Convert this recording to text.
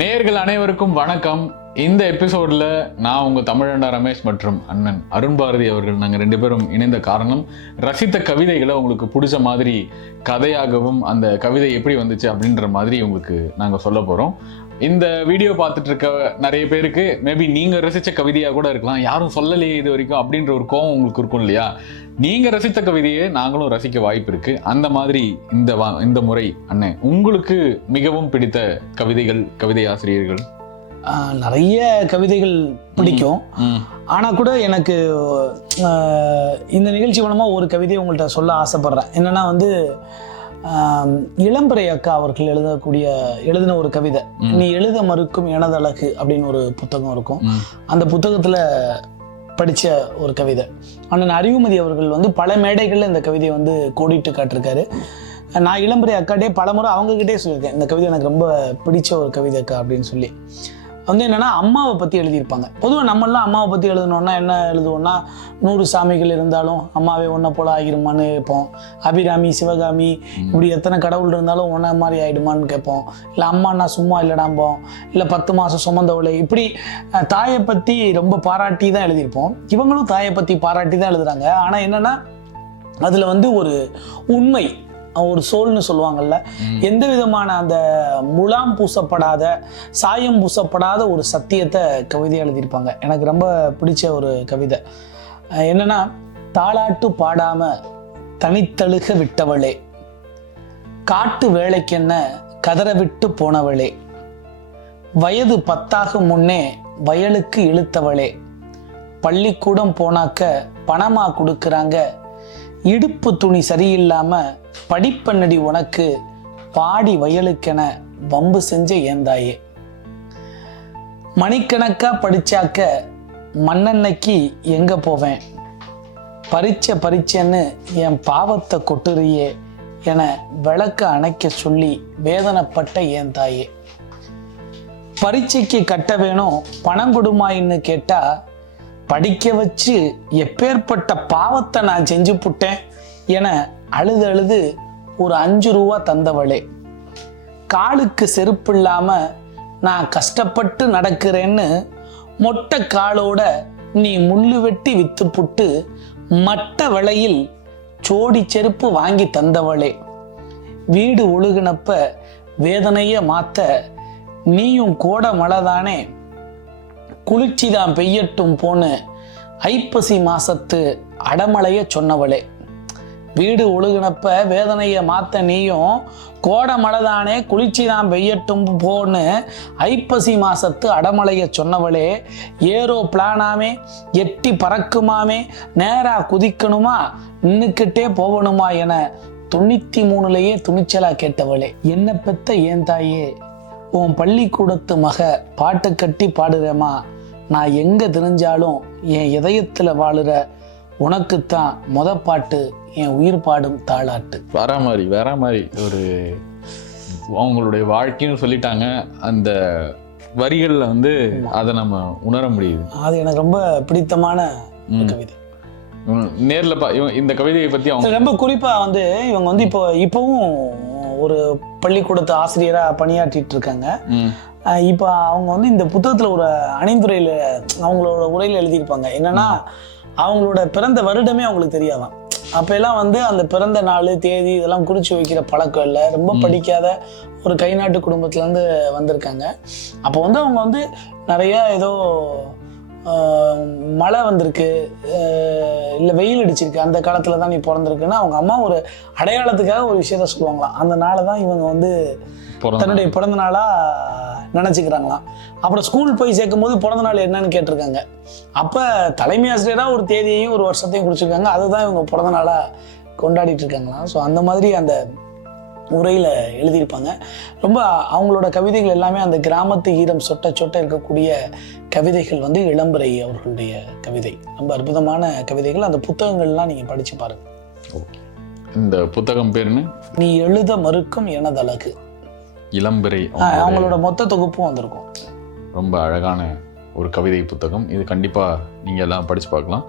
நேயர்கள் அனைவருக்கும் வணக்கம். இந்த எபிசோட்ல நான் உங்க தமிழண்டா ரமேஷ் மற்றும் அண்ணன் அருண் பாரதி அவர்கள் நாங்கள் 2 பேரும் இணைந்த காரணம், ரசித்த கவிதைகளை உங்களுக்கு பிடிச்ச மாதிரி கதையாகவும் அந்த கவிதை எப்படி வந்துச்சு அப்படின்ற மாதிரி உங்களுக்கு நாங்கள் சொல்ல போகிறோம். இந்த வீடியோ பார்த்துட்டு இருக்க நிறைய பேருக்கு மேபி நீங்கள் ரசித்த கவிதையாக கூட இருக்கலாம், யாரும் சொல்லலையே இது வரைக்கும் அப்படின்ற ஒரு கோவம் உங்களுக்கு இருக்கும் இல்லையா? நீங்கள் ரசித்த கவிதையை நாங்களும் ரசிக்க வாய்ப்பு இருக்கு. அந்த மாதிரி இந்த முறை அண்ணன் உங்களுக்கு மிகவும் பிடித்த கவிதைகள், கவிதை ஆசிரியர்கள்? நிறைய கவிதைகள் பிடிக்கும். ஆனால் கூட எனக்கு இந்த நிகழ்ச்சி மூலமாக ஒரு கவிதையை உங்கள்கிட்ட சொல்ல ஆசைப்படுறேன். என்னன்னா இளம்பரை அக்கா அவர்கள் எழுதின ஒரு கவிதை, நீ எழுத மறுக்கும் எனதழகு அப்படின்னு ஒரு புத்தகம் இருக்கும். அந்த புத்தகத்தில் படித்த ஒரு கவிதை. அண்ணன் அறிவுமதி அவர்கள் பல மேடைகளில் இந்த கவிதையை கோடிட்டு காட்டிருக்காரு. நான் இளம்பரை அக்காட்டே பலமுறை அவங்ககிட்டே சொல்லியிருக்கேன், இந்த கவிதை எனக்கு ரொம்ப பிடிச்ச ஒரு கவிதை அக்கா அப்படின்னு சொல்லி. என்னன்னா அம்மாவை பற்றி எழுதியிருப்பாங்க. பொதுவாக நம்மளாம் அம்மாவை பற்றி எழுதணுன்னா என்ன எழுதுவோம்னா, 100 சாமிகள் இருந்தாலும் அம்மாவே ஒன்றை போல ஆகிருமான்னு கேட்போம். அபிராமி, சிவகாமி, இப்படி எத்தனை கடவுள் இருந்தாலும் ஒன்றை மாதிரி ஆகிடுமான்னு கேட்போம். இல்லை அம்மானா சும்மா இல்லடாம்போம், இல்லை 10 மாதம் சுமந்தவளை, இப்படி தாயை பற்றி ரொம்ப பாராட்டி தான் எழுதியிருப்போம். இவங்களும் தாயை பற்றி பாராட்டி தான் எழுதுறாங்க. ஆனால் என்னன்னா அதில் ஒரு உண்மை, ஒரு சோல்னு சொல்லுவாங்கல்ல, எந்த விதமான அந்த முலாம் பூசப்படாத, சாயம் பூசப்படாத ஒரு சத்தியத்தை கவிதையை எழுதியிருப்பாங்க. எனக்கு ரொம்ப பிடிச்ச ஒரு கவிதை என்னன்னா, தாலாட்டு பாடாம தனித்தழுக விட்டவளே, காட்டு வேலைக்கென்ன கதற விட்டு போனவளே, வயது 10 முன்னே வயலுக்கு இழுத்தவளே, பள்ளிக்கூடம் போனாக்க பணமா கொடுக்குறாங்க, இடுப்பு துணி சரியில்லாம படிப்பண்ணடி உனக்கு, பாடி வயலுக்கென வம்பு செஞ்ச ஏந்தாயே, மணிக்கணக்கா படிச்சாக்க மண்ணெண்ணைக்கு எங்க போவேன், பரீட்சைன்னு என் பாவத்தை கொட்டுறியே என விளக்க அணைக்க சொல்லி வேதனைப்பட்ட ஏந்தாயே, பரீட்சைக்கு கட்ட வேணும் பணம் கொடுமாயின்னு கேட்டா, படிக்க வச்சு எப்பேற்பட்ட பாவத்தை நான் செஞ்சு புட்டேன் என அழுது ஒரு 5 ரூபா தந்தவளே, காலுக்கு செருப்பு இல்லாம நான் கஷ்டப்பட்டு நடக்கிறேன்னு மொட்டை காலோட நீ முள்ளு வெட்டி வித்து புட்டு மட்ட விலையில் சோடி செருப்பு வாங்கி தந்தவளே, வீடு ஒழுகுனப்ப வேதனைய மாத்த நீயும் கோட மழைதானே, குளிர்ச்சிதான் பெய்யட்டும் போன்னு ஐப்பசி மாசத்து அடமலைய சொன்னவளே, வீடு ஒழுகுனப்ப வேதனையை மாத்த நீயும் கோடை மழைதானே, குளிர்ச்சிதான் பெய்யட்டும் போன்னு ஐப்பசி மாசத்து அடமலைய சொன்னவளே, ஏரோ பிளானாமே எட்டி பறக்குமாமே, நேரா குதிக்கணுமா நின்னுக்கிட்டே போகணுமா என 93லயே துணிச்சலா கேட்டவளே, என்ன பெத்த ஏன் தாயே, உன் பள்ளிக்கூடத்து மக பாட்டு கட்டி பாடுறேமா, நான் எங்க தெரிஞ்சாலும் என் இதயத்துல வாழுற உனக்குத்தான் மொத பாட்டு என் உயிர் பாடும் தாளாட்டு. வேற மாதிரி ஒரு அவங்களுடைய வாழ்க்கைன்னு சொல்லிட்டாங்க. அந்த வரிகள்ல அதை நம்ம உணர முடியுது. அது எனக்கு ரொம்ப பிடித்தமான கவிதை. நேர்ல இந்த கவிதையை பத்தி அவங்க ரொம்ப குறிப்பா இவங்க இப்பவும் ஒரு பள்ளிக்கூடத்து ஆசிரியரா பணியாற்றிட்டு இருக்காங்க. இப்போ அவங்க இந்த புத்தகத்துல ஒரு அணிந்துரையில அவங்களோட உரையில எழுதியிருப்பாங்க. என்னன்னா, அவங்களோட பிறந்த வருடமே அவங்களுக்கு தெரியாதான். அப்ப எல்லாம் அந்த பிறந்த நாள் தேதி இதெல்லாம் குறிச்சு வைக்கிற பழக்கம் இல்லை. ரொம்ப படிக்காத ஒரு கை நாட்டு குடும்பத்துல இருந்து வந்திருக்காங்க. அப்போ அவங்க நிறைய ஏதோ மழை வந்திருக்கு, இல்லை வெயில் அடிச்சிருக்கு, அந்த காலத்துல தான் நீ பிறந்திருக்குன்னா அவங்க அம்மா ஒரு அடையாளத்துக்காக ஒரு விஷயத்த சொல்லுவாங்களாம். அந்த நாளை தான் இவங்க தன்னுடைய பிறந்த நாளா நினைச்சுக்கிறாங்களாம். அப்புறம் ஸ்கூல் போய் சேர்க்கும் போது பிறந்த நாள் என்னன்னு கேட்டிருக்காங்க. அப்ப தலைமை ஆசிரியரா ஒரு தேதியையும் ஒரு வருஷத்தையும் குறிச்சிருக்காங்க. அதுதான் இவங்க பிறந்த நாளா கொண்டாடிட்டு இருக்காங்களாம். ஸோ அந்த மாதிரி அந்த உரையில எழுதியிருப்பாங்க. ரொம்ப அவங்களோட கவிதைகள் எல்லாமே அந்த கிராமத்து ஈரம் சொட்ட சொட்ட இருக்கக்கூடிய கவிதைகள் இளம்பரை அவர்களுடைய கவிதை. ரொம்ப அற்புதமான கவிதைகள். அந்த புத்தகங்கள்லாம் நீங்க படிச்சு பாருங்க. இந்த புத்தகம் பேருன்னு, நீ எழுத மறுக்கும் எனதழகு, இளம்பரை. அவங்களோட மொத்த தொகுப்பும் வந்திருக்கும். ரொம்ப அழகான ஒரு கவிதை புத்தகம் இது. கண்டிப்பா நீங்க எல்லாம் படிச்சு பார்க்கலாம்.